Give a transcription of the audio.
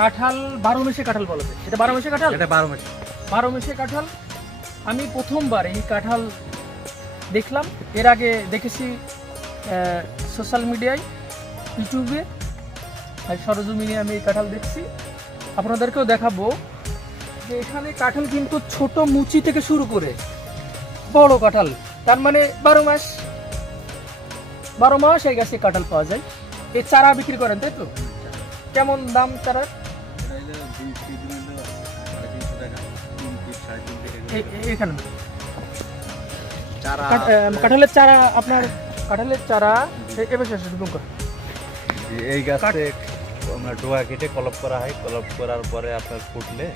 কাঁঠাল 12 মাসে কাঁঠাল বলা যায়, এটা 12 মাসে কাঁঠাল, এটা 12 মাসে। 12 মাসে কাঁঠাল। আমি প্রথমবার এই কাঁঠাল দেখলাম, এর আগে দেখেছি সোশ্যাল মিডিয়ায়, ইউটিউবে, আর সরজমিনে আমি এই কাঁঠাল দেখছি। আপনাদেরকেও দেখাবো যে এখানে কাঁঠাল কিন্তু ছোট মুচি থেকে শুরু করে বড় কাঁঠাল, তার মানে 12 মাস, 12 মাস এই গাছে কাঁঠাল পাওয়া যায়। এই চারা বিক্রি করেন তাই তো? কেমন দাম চারার? এখানে কাঁঠালের চারা, আপনার কাঁঠালের চারা এবার এই গাছে আমরা ডোয়া কেটে কলপ করা হয়, কলপ করার পরে আপনার ফুটলে